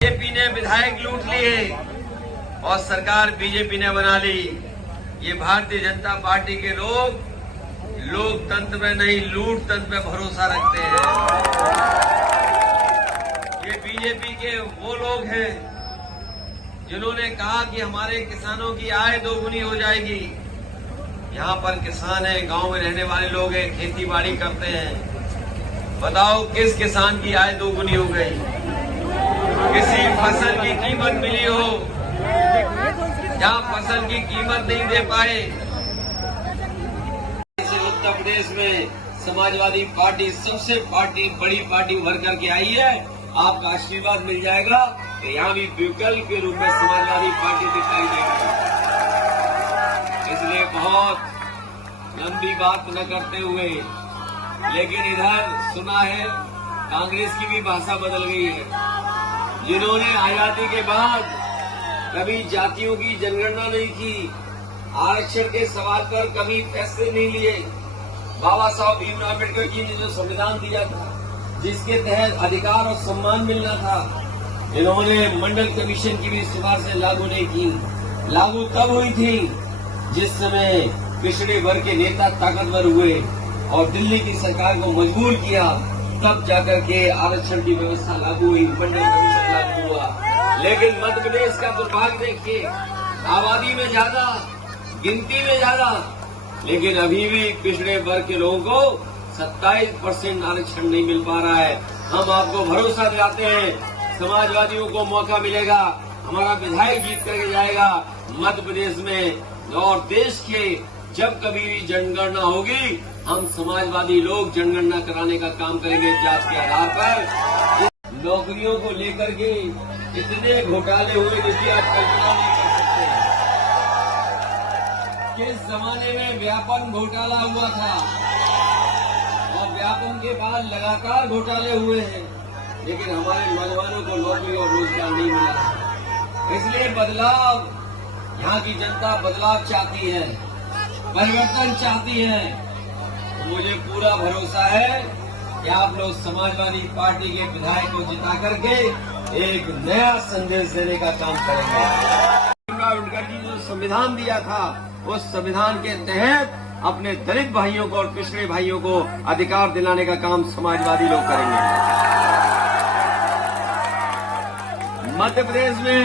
BJP ने विधायक लूट लिए और सरकार बीजेपी ने बना ली। ये भारतीय जनता पार्टी के लोग लोकतंत्र में नहीं लूट तंत्र में भरोसा रखते हैं। ये बीजेपी के वो लोग हैं जिन्होंने कहा कि हमारे किसानों की आय दोगुनी हो जाएगी। यहाँ पर किसान हैं, गांव में रहने वाले लोग हैं, खेती बाड़ी करते हैं। बताओ किस किसान की आय दोगुनी हो गई? किसी फसल की कीमत मिली हो? जहाँ फसल की कीमत नहीं दे पाए, उत्तर प्रदेश में समाजवादी पार्टी सबसे बड़ी पार्टी उभर करके आई है। आपका आशीर्वाद मिल जाएगा तो यहाँ भी विकल्प के रूप में समाजवादी पार्टी दिखाई देगी। इसलिए बहुत लंबी बात न करते हुए, लेकिन इधर सुना है कांग्रेस की भी भाषा बदल गई है। जिन्होंने आजादी के बाद कभी जातियों की जनगणना नहीं की, आरक्षण के सवाल पर कभी फैसले नहीं लिए, बाबा साहब भीमराव अम्बेडकर जी ने जो संविधान दिया था जिसके तहत अधिकार और सम्मान मिलना था, इन्होंने मंडल कमीशन की भी सिफारिशें लागू नहीं की। लागू तब हुई थी जिस समय पिछड़े वर्ग के नेता ताकतवर हुए और दिल्ली की सरकार को मजबूर किया, तब जाकर के आरक्षण की व्यवस्था लागू हुई, मंडल कमीशन लागू हुआ। लेकिन मध्य प्रदेश का दुर्भाग्य देखिए, आबादी में ज्यादा, गिनती में ज्यादा, लेकिन अभी भी पिछड़े वर्ग के लोगों को 27% आरक्षण नहीं मिल पा रहा है। हम आपको भरोसा दिलाते हैं, समाजवादियों को मौका मिलेगा, हमारा विधायक जीत करके जाएगा मध्य प्रदेश में। और देश के जब कभी भी जनगणना होगी, हम समाजवादी लोग जनगणना कराने का काम करेंगे जात के आधार पर। नौकरियों को लेकर के इतने घोटाले हुए जिसकी आप कल्पना नहीं कर सकते। किस जमाने में व्यापम घोटाला हुआ था और व्यापम के बाद लगातार घोटाले हुए हैं, लेकिन हमारे नौजवानों को नौकरी और रोजगार नहीं मिला। इसलिए बदलाव, यहाँ की जनता बदलाव चाहती है, परिवर्तन चाहती है। तो मुझे पूरा भरोसा है कि आप लोग समाजवादी पार्टी के विधायक को जिता करके एक नया संदेश देने का काम करेंगे। भीमराव अम्बेडकर जी जो संविधान दिया था, उस संविधान के तहत अपने दलित भाइयों को और पिछड़े भाइयों को अधिकार दिलाने का काम समाजवादी लोग करेंगे। मध्य प्रदेश में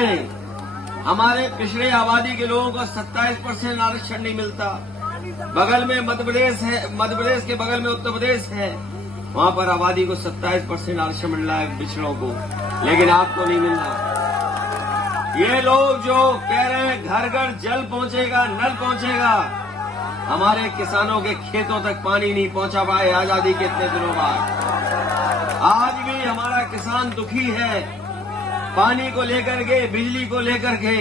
हमारे पिछड़े आबादी के लोगों को 27% आरक्षण नहीं मिलता। बगल में मध्य प्रदेश है, मध्य प्रदेश के बगल में उत्तर प्रदेश है, वहाँ पर आबादी को 27% आरक्षण मिल रहा है पिछड़ों को, लेकिन आपको नहीं मिल रहा। ये लोग जो कह रहे हैं घर घर जल पहुंचेगा, नल पहुंचेगा, हमारे किसानों के खेतों तक पानी नहीं पहुंचा पाए आजादी के इतने दिनों बाद। आज भी हमारा किसान दुखी है, पानी को लेकर के, बिजली को लेकर के,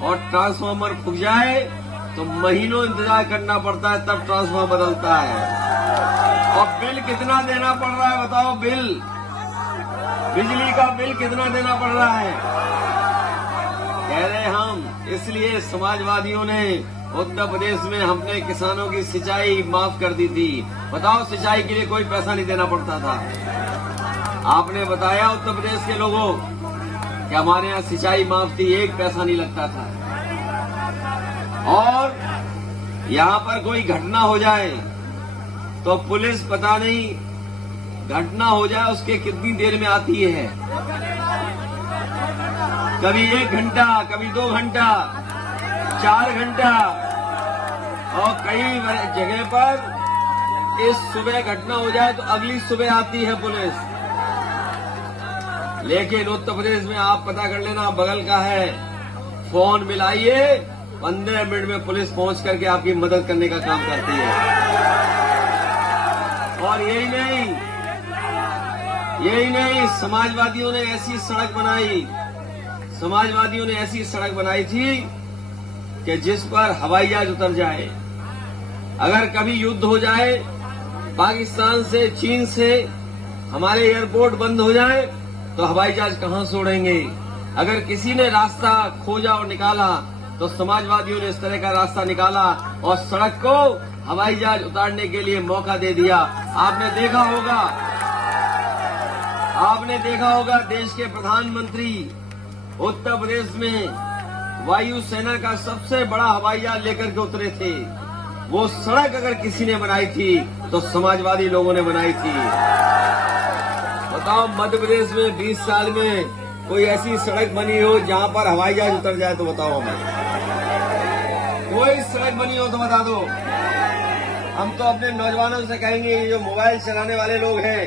और ट्रांसफार्मर फूक जाए तो महीनों इंतजार करना पड़ता है, तब ट्रांसफार्मर बदलता है। और बिल कितना देना पड़ रहा है बताओ? बिजली का बिल कितना देना पड़ रहा है? कह रहे हम, इसलिए समाजवादियों ने उत्तर प्रदेश में हमने किसानों की सिंचाई माफ कर दी थी। बताओ, सिंचाई के लिए कोई पैसा नहीं देना पड़ता था। आपने बताया उत्तर प्रदेश के लोगों कि हमारे यहाँ सिंचाई माफ थी, एक पैसा नहीं लगता था। और यहाँ पर कोई घटना हो जाए तो पुलिस, पता नहीं घटना हो जाए उसके कितनी देर में आती है, कभी 1 घंटा, कभी 2 घंटा, 4 घंटा, और कई जगह पर इस सुबह घटना हो जाए तो अगली सुबह आती है पुलिस। लेकिन उत्तर प्रदेश में आप पता कर लेना, बगल का है, फोन मिलाइए, 15 मिनट में पुलिस पहुंच करके आपकी मदद करने का काम करती है। और यही नहीं, समाजवादियों ने ऐसी सड़क बनाई थी कि जिस पर हवाई जहाज उतर जाए। अगर कभी युद्ध हो जाए पाकिस्तान से, चीन से, हमारे एयरपोर्ट बंद हो जाए तो हवाई जहाज कहां से उड़ेंगे? अगर किसी ने रास्ता खोजा और निकाला तो समाजवादियों ने इस तरह का रास्ता निकाला और सड़क को हवाई जहाज उतारने के लिए मौका दे दिया। आपने देखा होगा आपने देखा होगा देश के प्रधानमंत्री उत्तर प्रदेश में वायुसेना का सबसे बड़ा हवाई जहाज लेकर के उतरे थे। वो सड़क अगर किसी ने बनाई थी तो समाजवादी लोगों ने बनाई थी। बताओ मध्य प्रदेश में 20 साल में कोई ऐसी सड़क बनी हो जहां पर हवाई जहाज उतर जाए तो बताओ हमें। कोई सड़क बनी हो तो बता दो। हम तो अपने नौजवानों से कहेंगे, ये जो मोबाइल चलाने वाले लोग हैं,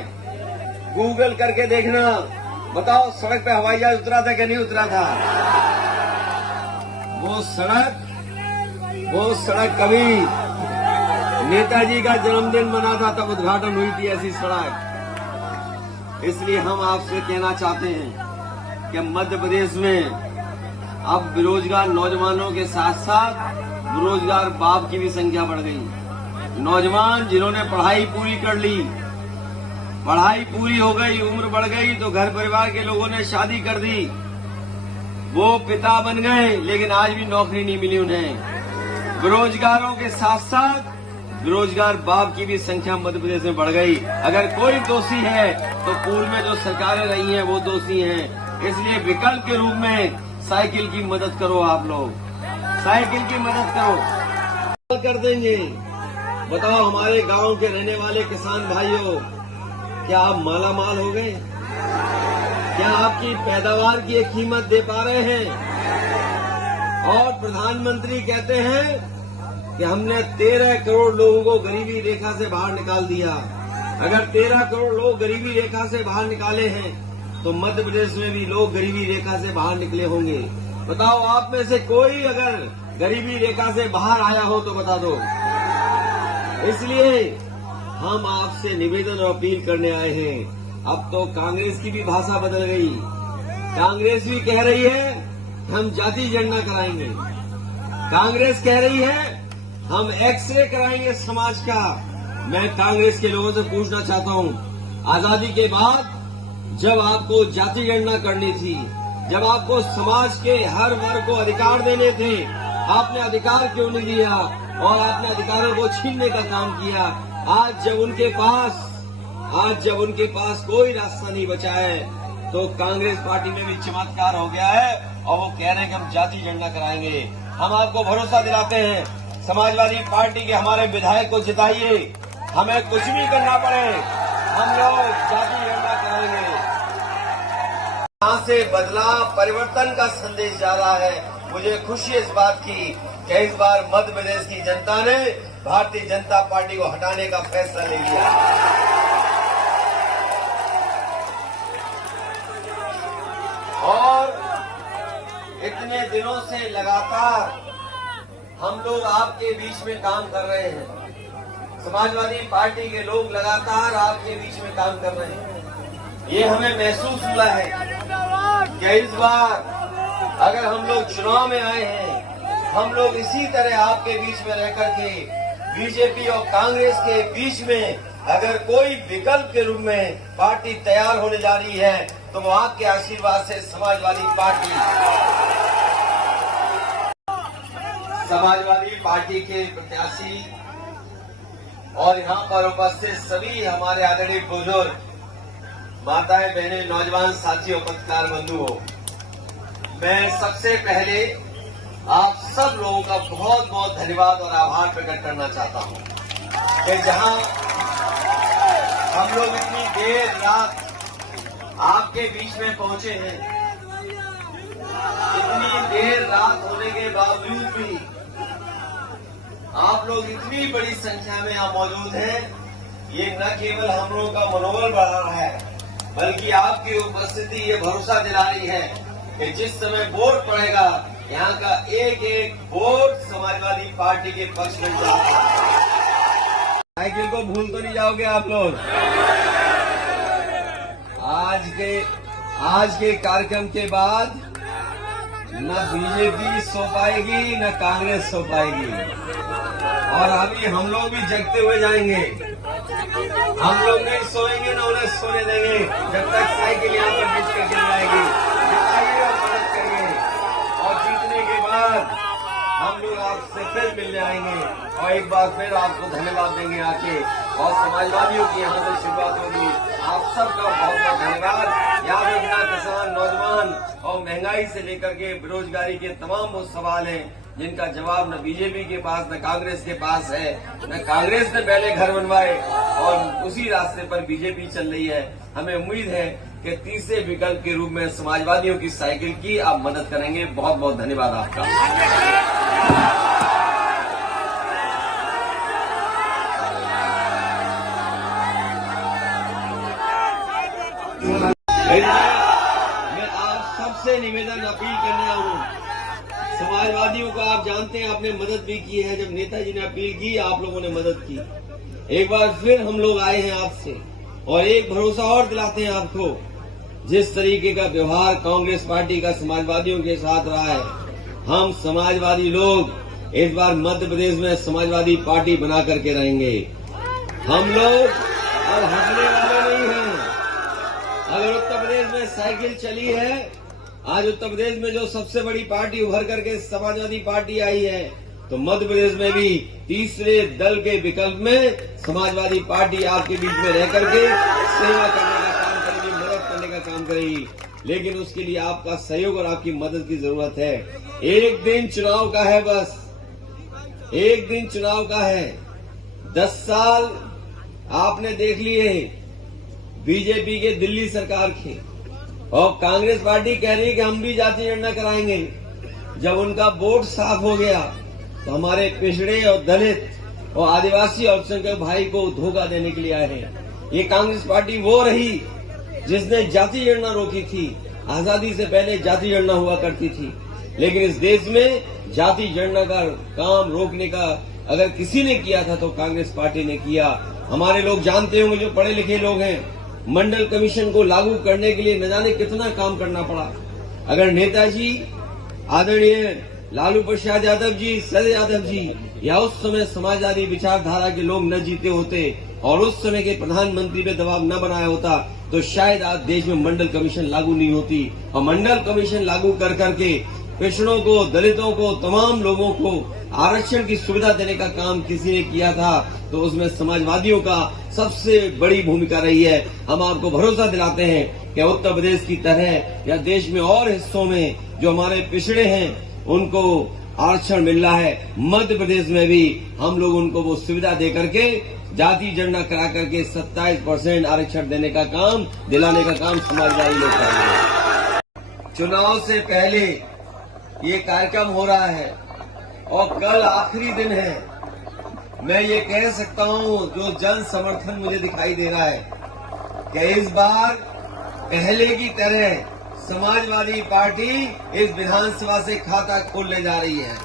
गूगल करके देखना, बताओ सड़क पे हवाई जहाज उतरा था कि नहीं उतरा था। वो सड़क कभी नेताजी का जन्मदिन मना था तब उद्घाटन हुई थी ऐसी सड़क। इसलिए हम आपसे कहना चाहते हैं कि मध्य प्रदेश में अब बेरोजगार नौजवानों के साथ साथ बेरोजगार बाप की भी संख्या बढ़ गई। नौजवान जिन्होंने पढ़ाई पूरी कर ली, पढ़ाई पूरी हो गई, उम्र बढ़ गई तो घर परिवार के लोगों ने शादी कर दी, वो पिता बन गए, लेकिन आज भी नौकरी नहीं मिली उन्हें। बेरोजगारों के साथ साथ बेरोजगार बाप की भी संख्या मध्य प्रदेश में बढ़ गई। अगर कोई दोषी है तो पूर्व में जो सरकारें रही हैं वो दोषी हैं। इसलिए विकल्प के रूप में साइकिल की मदद करो। आप लोग साइकिल की मदद करो, कर देंगे। बताओ हमारे गांव के रहने वाले किसान भाइयों, क्या आप माला माल हो गए? क्या आपकी पैदावार की एक कीमत दे पा रहे हैं? और प्रधानमंत्री कहते हैं कि हमने 13 करोड़ लोगों को गरीबी रेखा से बाहर निकाल दिया। अगर 13 करोड़ लोग गरीबी रेखा से बाहर निकाले हैं तो मध्य प्रदेश में भी लोग गरीबी रेखा से बाहर निकले होंगे। बताओ आप में से कोई अगर गरीबी रेखा से बाहर आया हो तो बता दो। इसलिए हम आपसे निवेदन और अपील करने आए हैं। अब तो कांग्रेस की भी भाषा बदल गई। कांग्रेस भी कह रही है हम जाति जनगणना कराएंगे। कांग्रेस कह रही है हम एक्सरे कराएंगे समाज का। मैं कांग्रेस के लोगों से पूछना चाहता हूं, आजादी के बाद जब आपको जाति गणना करनी थी, जब आपको समाज के हर वर्ग को अधिकार देने थे, आपने अधिकार क्यों नहीं दिया और आपने अधिकारों को छीनने का काम किया। आज जब उनके पास कोई रास्ता नहीं बचा है तो कांग्रेस पार्टी में भी चमत्कार हो गया है और वो कह रहे हैं कि हम जाति गणना कराएंगे। हम आपको भरोसा दिलाते हैं, समाजवादी पार्टी के हमारे विधायक को जिताइए, हमें कुछ भी करना पड़े हम लोग जाति गणना कराएंगे। यहाँ से बदलाव परिवर्तन का संदेश जा रहा है। मुझे खुशी है इस बात की कि इस बार मध्य प्रदेश की जनता ने भारतीय जनता पार्टी को हटाने का फैसला ले लिया। और इतने दिनों से लगातार हम लोग आपके बीच में काम कर रहे हैं। समाजवादी पार्टी के लोग लगातार आपके बीच में काम कर रहे हैं। ये हमें महसूस हुआ है कि इस बार अगर हम लोग चुनाव में आए हैं, हम लोग इसी तरह आपके बीच में रहकर के बीजेपी और कांग्रेस के बीच में अगर कोई विकल्प के रूप में पार्टी तैयार होने जा रही है तो वो आपके आशीर्वाद से समाजवादी पार्टी के प्रत्याशी और यहाँ पर उपस्थित सभी हमारे आदरणीय बुजुर्ग, माताएं, बहनें, नौजवान साथियों, पत्रकार बंधुओं, मैं सबसे पहले आप सब लोगों का बहुत बहुत धन्यवाद और आभार प्रकट करना चाहता हूं कि जहां हम लोग इतनी देर रात आपके बीच में पहुंचे हैं, इतनी देर रात होने के बावजूद भी आप लोग इतनी बड़ी संख्या में यहाँ मौजूद हैं। ये न केवल हम लोगों का मनोबल बढ़ा रहा है बल्कि आपकी उपस्थिति ये भरोसा दिला रही है कि जिस समय वोट पड़ेगा यहाँ का एक एक वोट समाजवादी पार्टी के पक्ष में जाता है। साइकिल को भूल तो नहीं जाओगे आप लोग। आज के कार्यक्रम के बाद न बीजेपी सो पाएगी न कांग्रेस सो पाएगी और अभी हम लोग भी जगते हुए जाएंगे। हम लोग नहीं सोएंगे ना उन्हें सोने देंगे जब तक साइकिल यहाँ पर जीत करके आएगी। जिताइए और मदद करिए और जीतने के बाद हम लोग आपसे फिर मिल जाएंगे और एक बार फिर आपको धन्यवाद देंगे आके और समाजवादियों की यहाँ से शुरुआत होगी। आप सबका बहुत बहुत धन्यवाद। याद रखना, किसान, नौजवान और महंगाई से लेकर के बेरोजगारी के तमाम वो सवाल हैं जिनका जवाब न बीजेपी के पास न कांग्रेस के पास है। न कांग्रेस ने पहले घर बनवाए और उसी रास्ते पर बीजेपी चल रही है। हमें उम्मीद है कि तीसरे विकल्प के रूप में समाजवादियों की साइकिल की आप मदद करेंगे। बहुत बहुत धन्यवाद आपका। मैं आप सबसे निवेदन अपील करने आया हूँ। समाजवादियों को आप जानते हैं, आपने मदद भी की है। जब नेताजी ने अपील की, आप लोगों ने मदद की। एक बार फिर हम लोग आए हैं आपसे और एक भरोसा और दिलाते हैं आपको, जिस तरीके का व्यवहार कांग्रेस पार्टी का समाजवादियों के साथ रहा है, हम समाजवादी लोग इस बार मध्य प्रदेश में समाजवादी पार्टी बना करके रहेंगे। हम लोग अब हटने वाले नहीं हैं। अगर उत्तर प्रदेश में साइकिल चली है, आज उत्तर प्रदेश में जो सबसे बड़ी पार्टी उभर करके समाजवादी पार्टी आई है, तो मध्य प्रदेश में भी तीसरे दल के विकल्प में समाजवादी पार्टी आपके बीच में रह करके सेवा करने का काम करेगी, मदद करने का काम करेगी। लेकिन उसके लिए आपका सहयोग और आपकी मदद की जरूरत है। एक दिन चुनाव का है, बस एक दिन चुनाव का है। 10 साल आपने देख लिए बीजेपी के, दिल्ली सरकार के, और कांग्रेस पार्टी कह रही है कि हम भी जाति गणना कराएंगे। जब उनका वोट साफ हो गया तो हमारे पिछड़े और दलित और आदिवासी अल्पसंख्यक भाई को धोखा देने के लिए आए हैं। ये कांग्रेस पार्टी वो रही जिसने जाति गणना रोकी थी। आजादी से पहले जाति गणना हुआ करती थी, लेकिन इस देश में जाति गणना का काम रोकने का अगर किसी ने किया था तो कांग्रेस पार्टी ने किया। हमारे लोग जानते होंगे, जो पढ़े लिखे लोग हैं, मंडल कमीशन को लागू करने के लिए न जाने कितना काम करना पड़ा। अगर नेताजी आदरणीय लालू प्रसाद यादव जी, शरद यादव जी या उस समय समाजवादी विचारधारा के लोग न जीते होते और उस समय के प्रधानमंत्री पे दबाव न बनाया होता, तो शायद आज देश में मंडल कमीशन लागू नहीं होती। और मंडल कमीशन लागू कर करके पिछड़ों को, दलितों को, तमाम लोगों को आरक्षण की सुविधा देने का काम किसी ने किया था, तो उसमें समाजवादियों का सबसे बड़ी भूमिका रही है। हम आपको भरोसा दिलाते हैं कि उत्तर प्रदेश की तरह या देश में और हिस्सों में जो हमारे पिछड़े हैं उनको आरक्षण मिल रहा है, मध्य प्रदेश में भी हम लोग उनको वो सुविधा दे करके जाति गणना करा करके 27% आरक्षण देने का काम, दिलाने का काम समाजवादी लोग करेंगे। चुनाव से पहले ये कार्यक्रम हो रहा है और कल आखिरी दिन है। मैं ये कह सकता हूँ, जो जन समर्थन मुझे दिखाई दे रहा है कि इस बार पहले की तरह समाजवादी पार्टी इस विधानसभा से खाता खोलने जा रही है।